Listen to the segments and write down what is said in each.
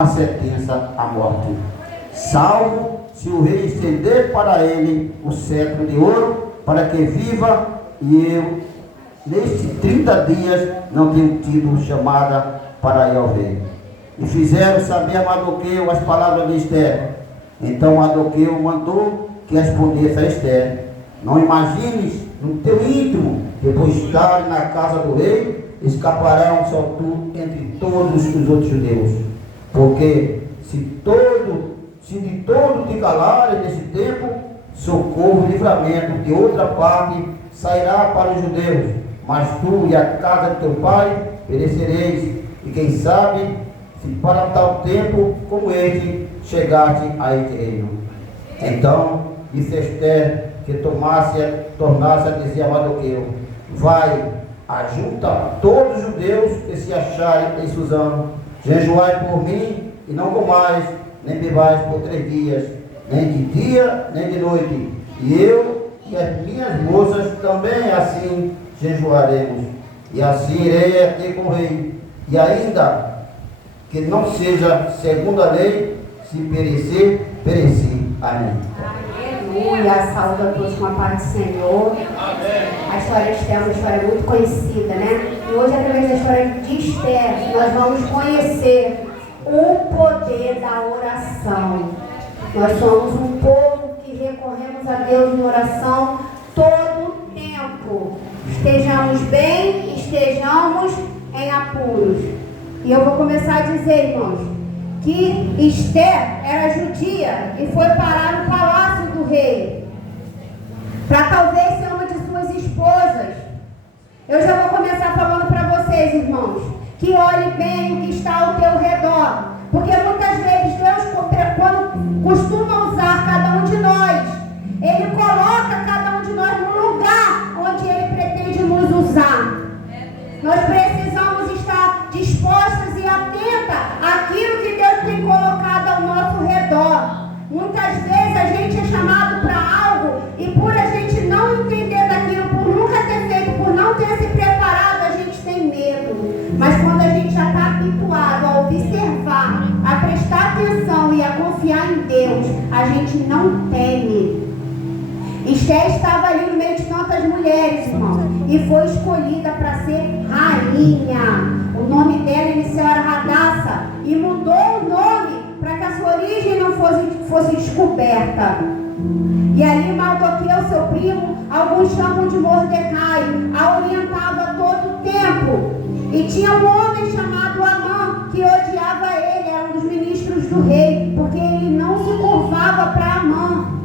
a sentença à morte, salvo se o rei estender para ele o cetro de ouro, para que viva, e eu, nestes 30 dias, não tenho tido chamada para ir ao rei. E fizeram saber a Mardoqueu as palavras de Esther. Então Mardoqueu mandou que respondesse a Esther: não imagines no teu íntimo que, por estar na casa do rei, escaparão só tu entre todos os outros judeus. Porque se de todo te calares nesse tempo, socorro e livramento de outra parte sairá para os judeus, mas tu e a casa de teu pai perecereis, e quem sabe se para tal tempo como este chegaste a este reino. Então disse Esther que tornasse a dizer a Mardoqueu: vai, ajunta todos os judeus que se acharem em Suzano, jejuai por mim, e não comais, nem bebais por 3 dias, nem de dia, nem de noite. E eu e as minhas moças também assim jejuaremos. E assim irei até com o rei. E ainda que não seja segundo a lei, se perecer, pereci. Amém. Aleluia, saúde a todos com a paz do Senhor. Amém. A história de Esther é uma história muito conhecida, né? E hoje, através da história de Esther, nós vamos conhecer o poder da oração. Nós somos um povo que recorremos a Deus em oração todo o tempo. Estejamos bem, estejamos em apuros. E eu vou começar a dizer, irmãos, que Esther era judia e foi parar no palácio do rei, para talvez ser uma de suas esposas. Eu já vou começar falando para vocês, irmãos, que olhe bem o que está ao teu redor, porque muitas vezes Deus, quando costuma usar cada um de nós, Ele coloca cada um de nós no lugar onde Ele pretende nos usar. Nós precisamos estar dispostas e atentas àquilo que Deus tem colocado ao nosso redor. Muitas vezes a gente é chamado para algo e por a gente não entender daquilo, por nunca ter feito, por não ter se preparado, a gente tem medo. Mas quando a gente já está habituado a observar, a prestar atenção e a confiar em Deus, a gente não teme. Esther estava ali no meio de tantas mulheres, irmãos, e foi escolhida para ser rainha. O nome dela inicial era Radassa, e mudou o nome para que a sua origem não fosse descoberta. E ali Mardoqueu, seu primo, alguns chamam de Mordecai, a orientava todo o tempo. E tinha um homem chamado Amã, que odiava ele, era um dos ministros do rei, porque ele não se curvava para Amã.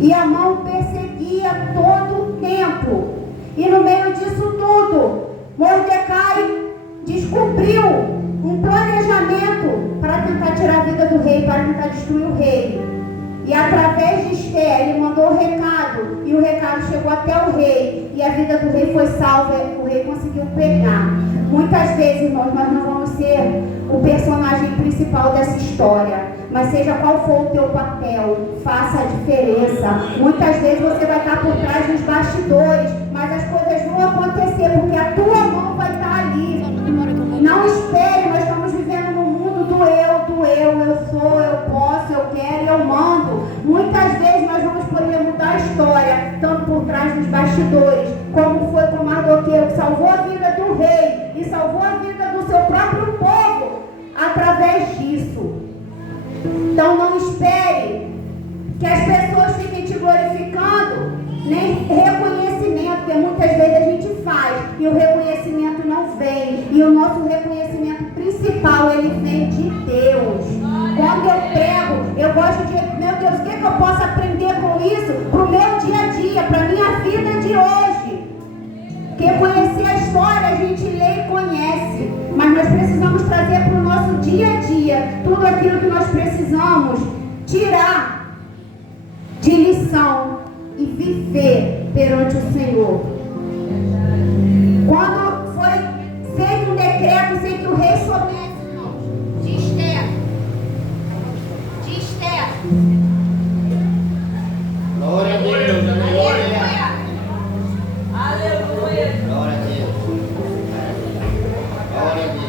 E Amã o perseguia todo o tempo. E no meio disso tudo, Mordecai descobriu um planejamento para tentar tirar a vida do rei, para tentar destruir o rei. E através de Esther, ele mandou o recado, e o recado chegou até o rei, e a vida do rei foi salva, o rei conseguiu pegar. Muitas vezes, irmãos, nós não vamos ser o personagem principal dessa história, mas seja qual for o teu papel, faça a diferença. Muitas vezes você vai estar por trás dos bastidores, mas as coisas vão acontecer, porque a tua mão vai estar ali. Não espere, nós estamos vivendo num mundo do eu sou, eu posso, eu quero, eu mando. Muitas vezes nós vamos poder mudar a história, tanto por trás dos bastidores, como foi com Mardoqueu, que salvou a vida do rei e salvou a vida do seu próprio povo através disso. Então não espere que as pessoas fiquem te glorificando, nem reconhecimento, porque muitas vezes a gente faz e o reconhecimento não vem. E o nosso reconhecimento principal, ele vem de Deus. Quando eu prego, eu gosto de, meu Deus, o que eu posso aprender com isso para o meu dia a dia, para a minha vida de hoje? Porque conhecer a história a gente lê e conhece, mas nós precisamos trazer para o nosso dia a dia tudo aquilo que nós precisamos tirar de lição e viver perante o Senhor. Quando foi feito um decreto sem que o rei soubesse, de Esther. Glória a Deus, aleluia. Aleluia. Glória a Deus. Glória a Deus.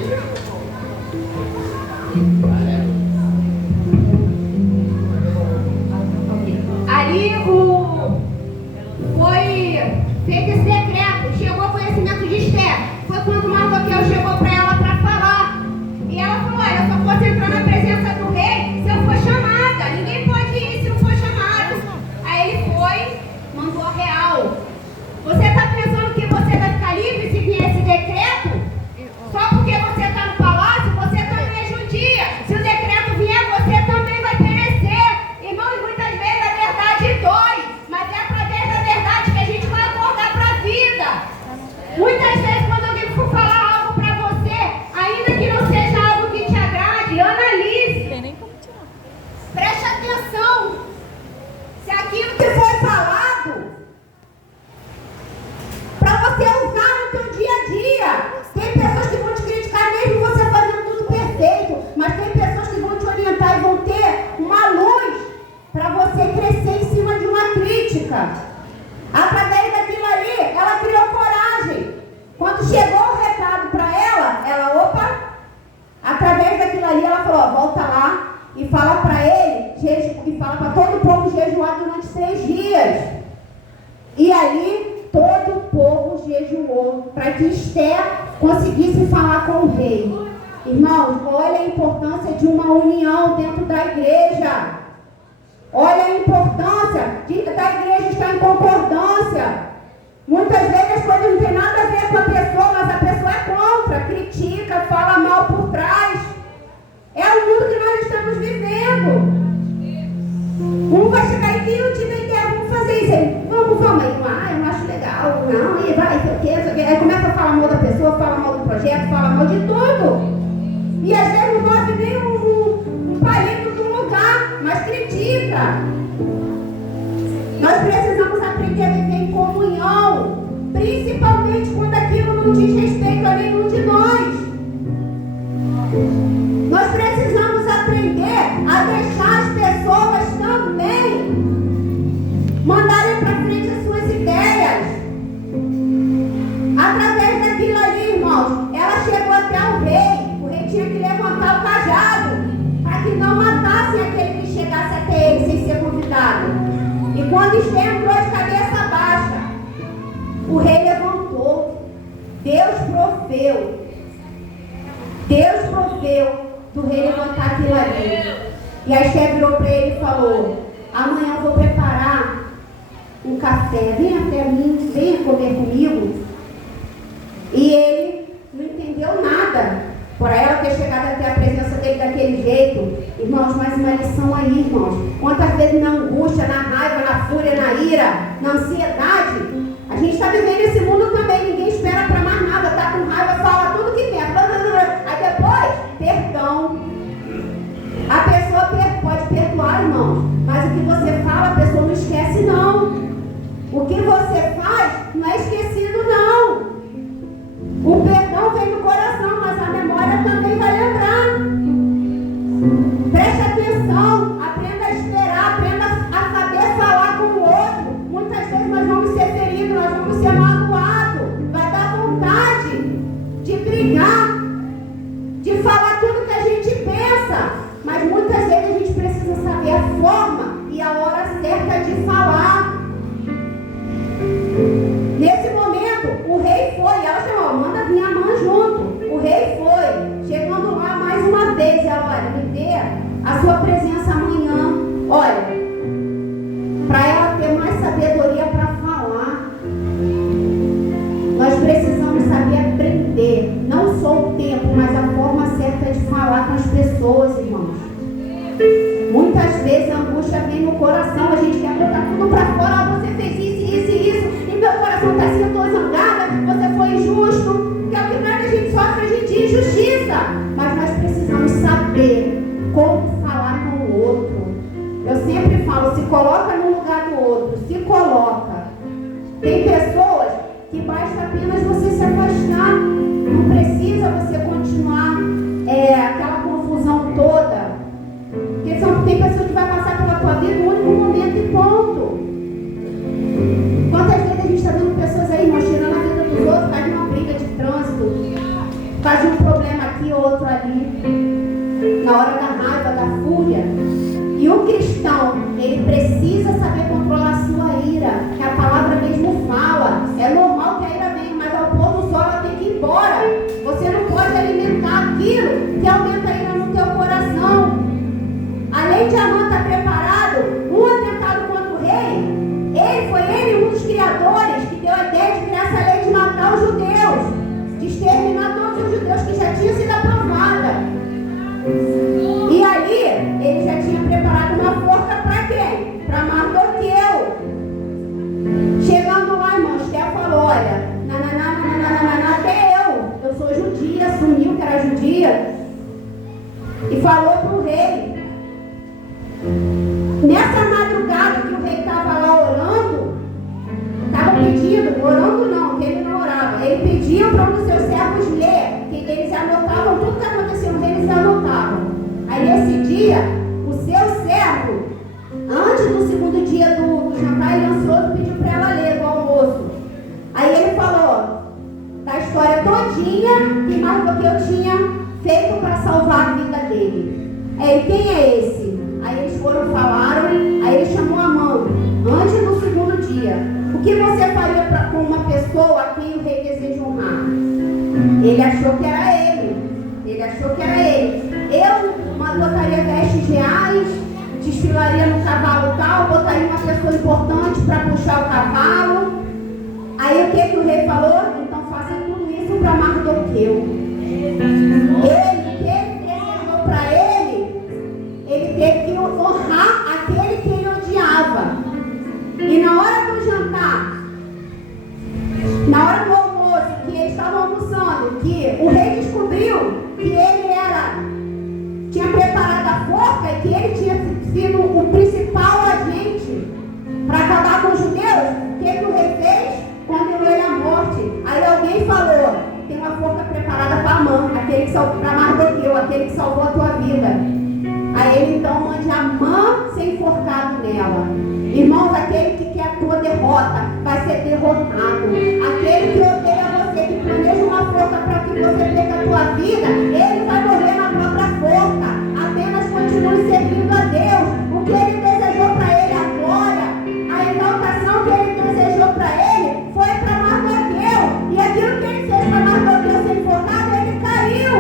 entrar na presença do rei se eu for chamada. Ninguém pode ir se não for chamado. Aí ele foi, mandou a real. Você está pensando que você vai ficar livre se vier esse decreto? Só porque você está no palácio, você também é judia. Se o decreto vier, você também vai perecer. Irmãos, muitas vezes a verdade dói, mas é através da verdade que a gente vai acordar para a vida. Muitas vezes, quando alguém for falar algo para você, ainda que não seja algo que te agrade, analise. Preste atenção. Se aquilo que foi falado para você usar no teu dia a dia. Tem pessoas que vão te criticar mesmo você fazendo tudo perfeito, mas tem pessoas que vão te orientar e vão ter uma luz para você crescer em cima de uma crítica. Através daquilo ali, ela criou coragem. Quando chegou o recado para ela, opa, através daquilo ali, ela falou, ó, volta lá e fala para ele, e fala para todo o povo jejuar durante 3 dias. E ali, todo o povo jejuou para que Esther conseguisse falar com o rei. Irmãos, olha a importância de uma união dentro da igreja. Olha a importância da igreja estar em concordância. Muitas vezes as coisas não têm nada a ver com a pessoa, mas a pessoa é contra, critica, fala mal por trás. É o mundo que nós estamos vivendo. Um vai chegar aqui e eu tive a ideia, vamos fazer isso aí. Vamos, eu não acho legal, não, e vai, sei o quê. Aí começa a falar mal da pessoa, fala mal do projeto, fala mal de tudo. E às vezes não mostra nem um palito do lugar, mas critica. Nós precisamos aprender a viver em comunhão, principalmente quando aquilo não diz respeito a nenhum de nós. Nós precisamos aprender a deixar as pessoas também mandarem para frente as suas ideias. Através daquilo ali, irmãos, ela chegou até o rei. O rei tinha que levantar o cajado para que não matassem aquele que chegasse até ele sem ser convidado. E quando Esther entrou de cabeça baixa, o rei levantou. Deus proveu do rei levantar aquilo ali. E a Esther virou para ele e falou, amanhã eu vou preparar um café, venha até mim, venha comer comigo. E ele não entendeu nada por ela ter chegado até a presença dele daquele jeito. Irmãos, mais uma lição aí, irmãos. Quantas vezes na angústia, na raiva, na fúria, na ira, na ansiedade, a gente está vivendo esse mundo também, ninguém espera para mais nada, está com raiva, fala tudo que quer. Aí depois, perdão. A pessoa pode perdoar, irmãos, mas o que você fala, a pessoa não esquece, não. O que você faz não é esquecido, não. O perdão vem do coração, mas a memória também vai lembrar. Preste atenção, aprenda a esperar, aprenda a saber falar com o outro. Muitas vezes nós vamos ser feridos, nós vamos ser magoados. Vai dar vontade de brigar, de falar tudo que a gente pensa. Mas muitas vezes a gente precisa saber a forma e a hora certa de falar. Nesse momento, o rei foi, ela chamou, manda vir a mãe junto. O rei foi, chegando lá mais uma vez, ela, olha, me dê a sua presença amanhã. Olha, para ela ter mais sabedoria para falar, nós precisamos saber aprender, não só o tempo, mas a forma certa de falar com as pessoas, irmãos. Muitas vezes a angústia vem no coração, a gente quer botar tudo para fora, você fez isso, e meu coração está assim, eu estou zangada, você foi injusto, que é o que nós a gente sofre, a gente injustiça. Mas nós precisamos saber como falar com o outro. Eu sempre falo, se coloca no lugar do outro, se coloca. Tem pessoas que basta apenas você se afastar, não precisa você continuar aquela confusão toda. Porque tem pessoas que vai passar pela tua vida no único momento e ponto. Quantas vezes a gente está vendo pessoas aí, irmãos, tirando a vida dos outros, faz uma briga de trânsito, faz um problema aqui, outro ali, na hora da raiva, da fúria. E o cristão, ele precisa saber controlar a sua ira, que a palavra mesmo fala. É normal que a ira venha, mas ao pôr do sol ela tem que ir embora. Você não pode alimentar aquilo que aumenta a ira no teu coração. falou para o rei. Nessa madrugada que o rei estava lá orando, estava pedindo, orando não, ele não orava. Ele pediu para um dos seus servos ler, que eles anotavam tudo que acontecia no rei, eles anotavam. Aí nesse dia, o seu servo, antes do segundo dia do jantar, ele ansioso pediu para ela ler do almoço. Aí ele falou da história todinha que Mardoqueu tinha feito para salvar a vida dele. Aí, quem é esse? Aí eles falaram, aí ele chamou Amã, antes do segundo dia. O que você faria com uma pessoa a quem o rei deseja honrar? Ele achou que era ele. Eu botaria vestes reais, desfilaria no cavalo tal, botaria uma pessoa importante para puxar o cavalo. Aí o que o rei falou? Então faça tudo isso para Mardoqueu. Ele desejou para ele teve que honrar aquele que ele odiava. E na hora do jantar, na hora do almoço, que eles estavam almoçando, que o rei descobriu que ele tinha preparado a forca e que ele tinha sido o principal agente para acabar com os judeus, o que o rei fez? Condenou ele à morte. Aí alguém falou, tem uma forca preparada para Amã, para Mardoqueu, aquele que salvou a tua vida. Aí ele então mande Amã ser enforcado nela. Irmãos, aquele que quer a tua derrota vai ser derrotado. Aquele que odeia você, que planeja uma forca para que você perca a tua vida, ele vai morrer na própria forca. Apenas continue servindo a Deus. O que ele desejou para ele, a glória, a exaltação que ele desejou para ele, foi para Mardoqueu. E aquilo que ele fez para Mardoqueu ser enforcado, ele caiu.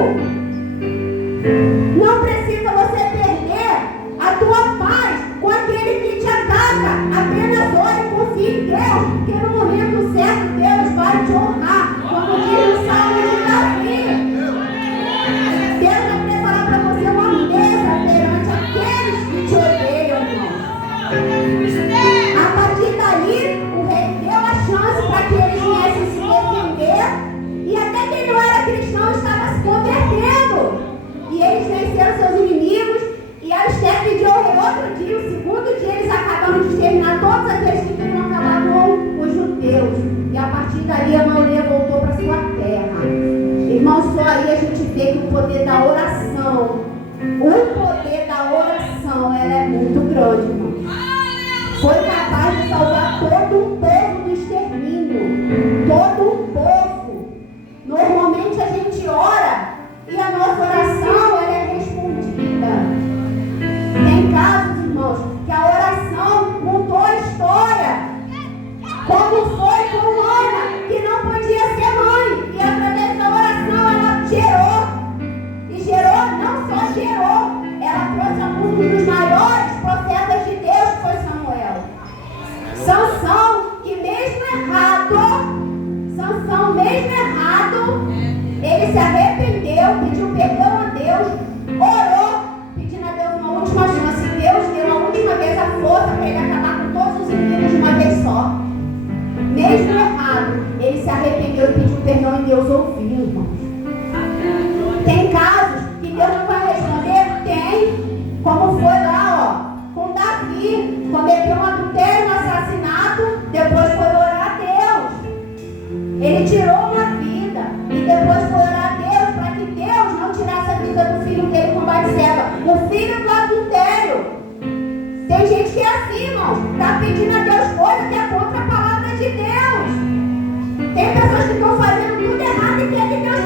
Não precisa você perder a tua paz com aquele que te ataca. Apenas ore e confie em Deus, que no momento certo Deus vai te honrar. Como diz o Salmo de Davi. Deus vai preparar para você uma mesa perante aqueles que te odeiam, irmão. A partir dali, o rei deu a chance para que eles viessem se defender. E até quem não era cristão estava se convertendo. E eles venceram seus inimigos. E a Esther pediu ao rei outro dia, o segundo dia, eles acabaram de exterminar todos aqueles que queriam acabar com os judeus. E a partir dali a maioria voltou para sua terra. Irmãos, só aí a gente vê que o poder da oração, ela é muito grande, irmão. Foi capaz de salvar todo o povo do extermínio. Todo o povo. Normalmente a gente ora e a nossa oração ela é respondida. Tem casos, irmãos, que a oração mudou a história. Como foi com Ana, que não podia ser mãe. E através da oração ela gerou. E gerou, não só gerou, ela trouxe a um dos maiores profetas de Deus, que foi Samuel. Sansão, que mesmo errado, ele se arrependeu, pediu perdão a Deus, orou, pedindo a Deus uma última chance. Deus deu uma última vez a força para ele acabar com todos os inimigos de uma vez só. Mesmo errado, ele se arrependeu e pediu perdão e Deus ouviu, irmãos. Tem casos que Deus não vai responder? Tem. Como foi lá, com Davi, cometeu um adultério, um assassinato, depois foi orar a Deus. Ele tirou uma vida e depois foi orar a Deus para que Deus não tirasse a vida do filho dele com Batseba, o filho do adultério. Tem gente que é assim, irmãos, está pedindo a Deus coisa que é contra a palavra de Deus. Tem pessoas que estão fazendo tudo errado e querem que Deus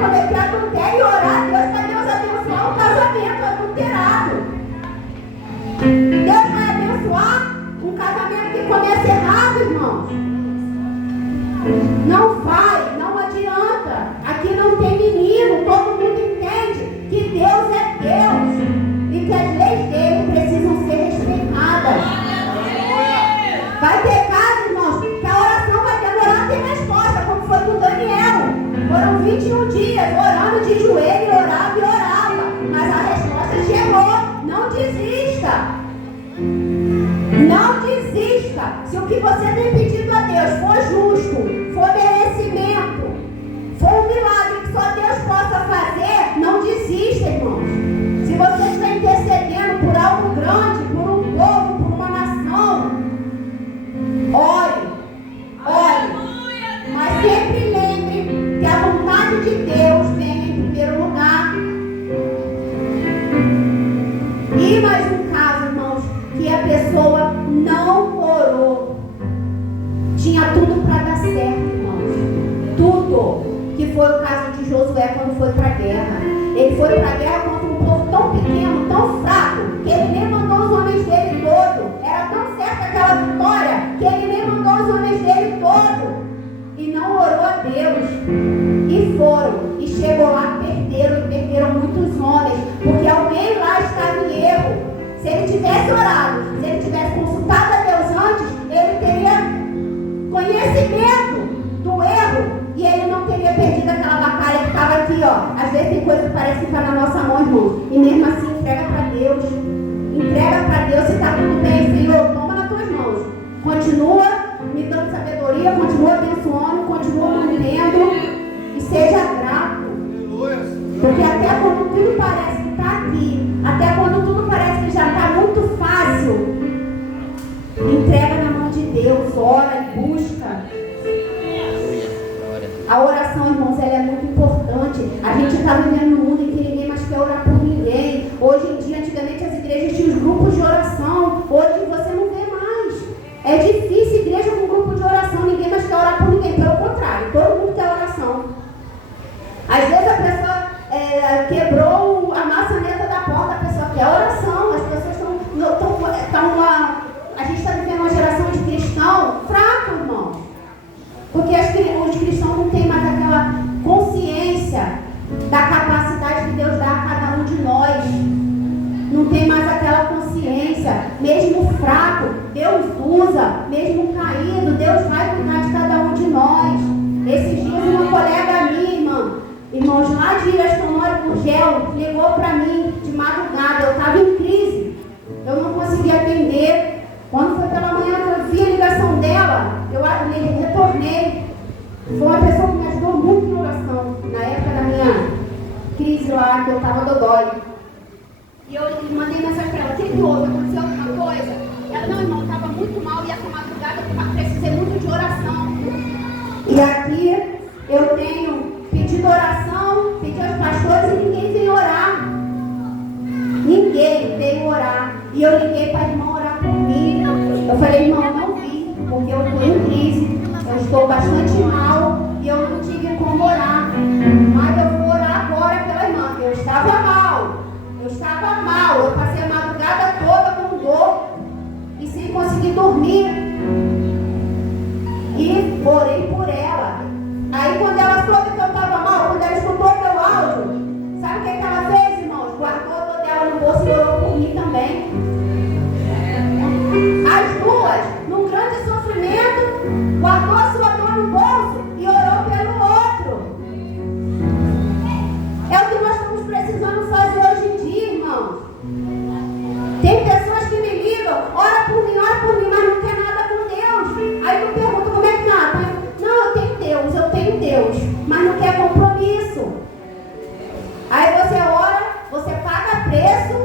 cometer adultério e orar a Deus para Deus abençoar o casamento adulterado. Deus vai abençoar um casamento que começa errado, irmãos. Não vai, não adianta. Aqui não tem menino, todo mundo entende que Deus é Deus e que as leis dele precisam ser respeitadas. Vai ter casa, irmãos, que a oração vai demorar a ter resposta, como foi com Daniel. Foram 21 dias orando de joelho, e orava, mas a resposta chegou. Não desista. Não desista. Se o que você tem pedido a Deus for justo, for merecimento, for um milagre que só Deus possa fazer, não desista, irmãos. Se você está intercedendo por algo grande, por um povo, por uma nação, ore, mas sempre lembre que a vontade de Deus vem em primeiro lugar. E mais um caso, irmãos, que a pessoa não orou. Tinha tudo para dar certo, irmãos. Tudo. Que foi o caso de Josué quando foi para a guerra. Ele foi para a guerra contra um povo tão pequeno, tão fraco, que ele nem mandou os homens dele todos. Era tão certa aquela vitória que ele nem mandou os homens dele todos. E não orou a Deus. E foram. E chegou lá, perderam muitos homens. Porque alguém lá estava em erro. Se ele tivesse orado, se ele tivesse consultado a Deus antes, ele teria conhecimento do erro e ele não teria perdido aquela batalha que estava aqui, ó. Às vezes tem coisa que parece que está na nossa mão, irmão. E mesmo assim, entrega para Deus. Entrega para Deus. Se está tudo bem, Senhor, toma nas tuas mãos. Continua me dando sabedoria, continua abençoando, continua mantendo e seja grato. Porque até quando tudo parece que está aqui, até quando tudo parece que já está muito fácil, entrega na mão de Deus, ora e busca. A oração, irmãos, ela é muito importante. A gente está vivendo num mundo em que ninguém mais quer orar por ninguém. Hoje em dia, antigamente as igrejas tinham grupos de oração. Hoje você não vê mais. É difícil igreja com grupo de oração. Ninguém mais quer orar por ninguém. Pelo contrário, todo mundo quer oração. Às vezes a pessoa quebrou a maçaneta da porta, a pessoa quer oração. As pessoas estão a gente está vivendo uma geração de cristão fraco, irmão. Porque os cristãos não têm mais aquela consciência da capacidade que Deus dá a cada um de nós. Não tem mais aquela consciência. Mesmo fraco, Deus usa. Mesmo caído, Deus vai cuidar de cada um de nós. Esses dias uma colega minha, irmãos, lá de Astronômico Gurgel, ligou para mim de madrugada. Eu estava em crise. Eu não conseguia atender. Quando foi pela manhã que eu vi a ligação dela, eu retornei. Foi uma pessoa que me ajudou muito na oração, na época da minha crise lá, que eu estava dodói. E eu mandei mensagem para ela: o que houve? Aconteceu alguma coisa? Ela: não, irmão, estava muito mal e essa madrugada eu precisei muito de oração. E aqui eu tenho pedido oração, pedi aos pastores e ninguém veio orar. Ninguém veio orar. E eu liguei para a irmã orar por mim. Eu falei: irmão, não vim, porque eu estou em crise, eu estou bastante mal e eu não tive como orar. Mas eu vou orar agora pela irmã. Eu estava mal, eu passei a madrugada toda com dor e sem conseguir dormir. E orei por ela. Aí quando ela soube que eu estava mal, quando ela escutou meu áudio, sabe o que ela fez, irmãos? Guardou a dor dela no bolso e orou por mim também. As duas, num grande sofrimento, guardou a sua dor no bolso e orou pelo outro. É o que nós estamos precisando fazer hoje em dia, irmãos. Tem pessoas que me ligam: ora por mim, mas não quer nada com Deus. Aí eu pergunto: como é que tá? Não, eu tenho Deus, mas não quer compromisso. Aí você ora, você paga preço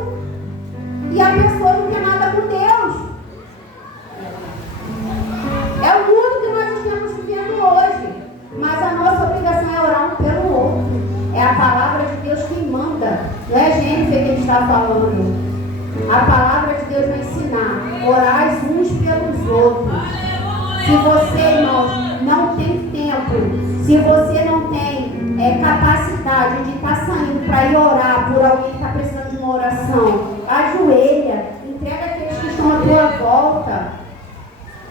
e a pessoa não quer nada com Deus. É o mundo que nós estamos vivendo hoje. Mas a nossa obrigação é orar um pelo outro. É a palavra de Deus que manda. Não é gente que a gente está falando. A palavra de Deus vai ensinar: orar uns pelos outros. Se você, irmãos, não tem tempo, se você não tem capacidade de estar saindo para ir orar por alguém que está precisando de uma oração, ajoelha, entrega aqueles que estão à tua volta.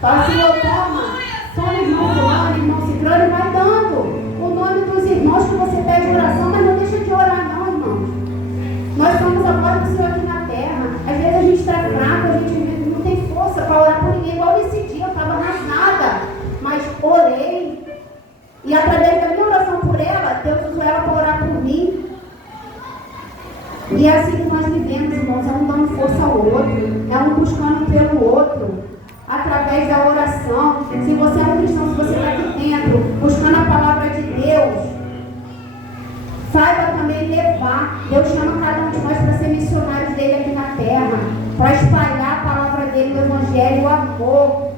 Fala, Senhor, toma irmão fulano, irmão ciclano, e vai dando o nome dos irmãos que você pede oração, mas não deixa de orar não, irmãos. Nós somos a voz do Senhor aqui na terra. Às vezes a gente está fraco, a gente não tem força para orar por ninguém. Igual nesse dia, eu estava rasgada, mas orei. E através da minha oração por ela, Deus usou ela para orar por mim. E é assim que nós vivemos, irmãos, é um dando força ao outro, é um buscando pelo outro, através da oração. Se você é um cristão, se você está aqui dentro, buscando a palavra de Deus, saiba também levar. Deus chama cada um de nós para ser missionários dele aqui na terra, para espalhar a palavra dele, o evangelho, o amor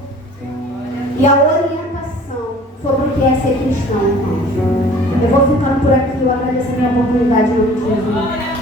e a orientação sobre o que é ser cristão, irmãos. Eu vou ficando por aqui, eu agradeço a minha oportunidade em nome de Jesus.